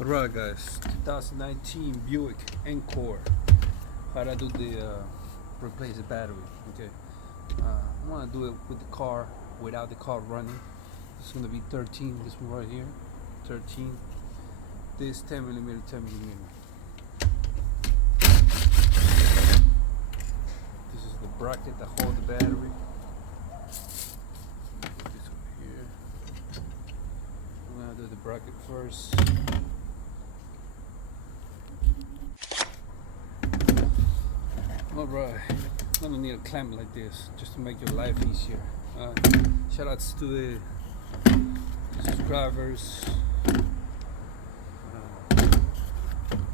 Alright guys, 2019 Buick Encore. How to do the replace the battery. Okay, I want to do it with the car without the car running. It's gonna be 13. This one right here, 13. This 10mm, 10mm. This is the bracket that holds the battery. Put this over here. I'm gonna do the bracket first. Alright, I'm gonna need a clamp like this just to make your life easier. Shout outs to the subscribers,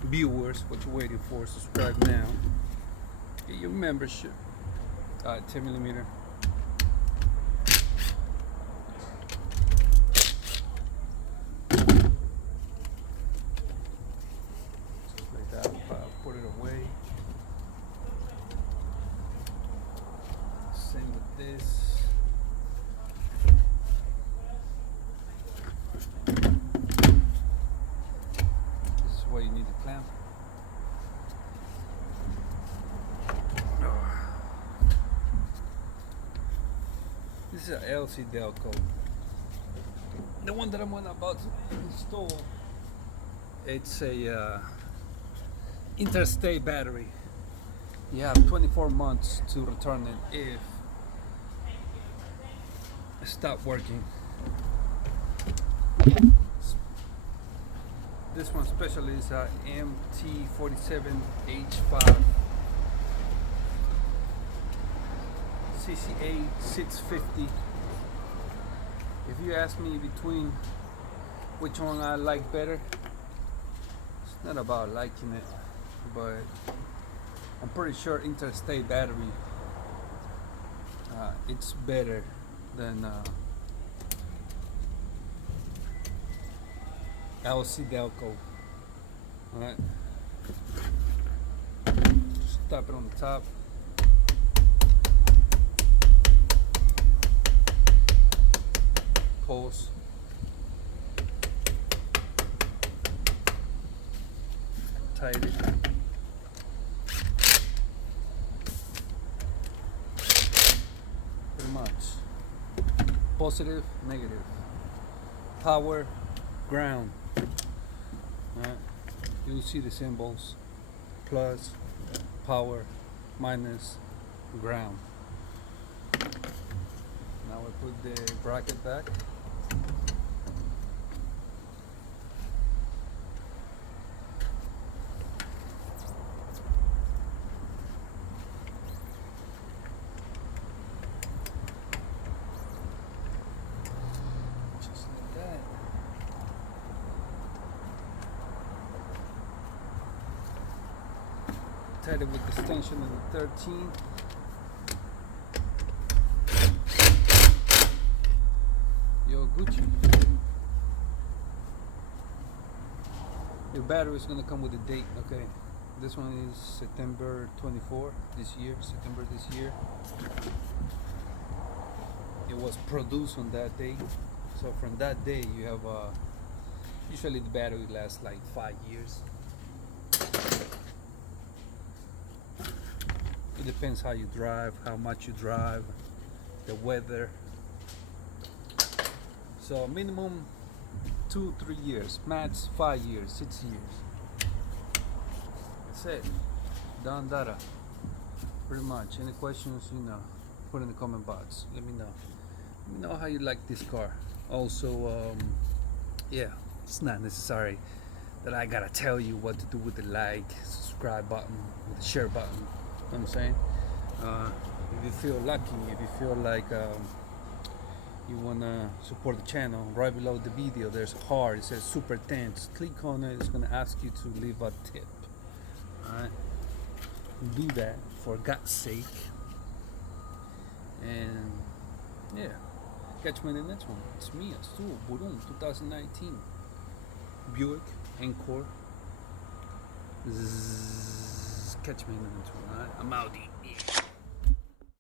viewers. What you waiting for? Subscribe now. Get your membership. 10mm. Just like that. Put it away. Same with this. This is why you need the clamp. This is an LC Delco. The one that I'm about to install, it's a interstate battery. You have 24 months to return it if it stopped working. This one especially is a MT47H5 CCA 650. If you ask me between which one I like better, it's not about liking it, but I'm pretty sure interstate battery it's better than LC Delco. Alright, just tap it on the top. Pulse. Tight it. Pretty much. Positive, negative. Power, ground. Alright. You'll see the symbols. Plus, power, minus, ground. Now we put the bracket back. Just like that. Tied it with the extension of the 13. Yo, Gucci. Your battery is gonna come with a date, okay? This one is September 24 this year, September this year. It was produced on that day. So from that day you have usually the battery lasts like 5 years. It depends how you drive, how much you drive, the weather. So minimum 2-3 years, max 5 years, 6 years. That's it. Done data. Pretty much. Any questions, put in the comment box. Let me know. Let me know how you like this car. Also, yeah, it's not necessary that I gotta tell you what to do with the like, subscribe button, with the share button. You know what I'm saying? If you feel lucky, if you feel like you wanna support the channel, right below the video there's a heart. It says super thanks. Click on it. It's gonna ask you to leave a tip. Alright, do that for God's sake. And yeah, catch me in the next one. It's me, it's too Burun 2019 Buick Encore. Catch me in the next one. Alright, I'm outie.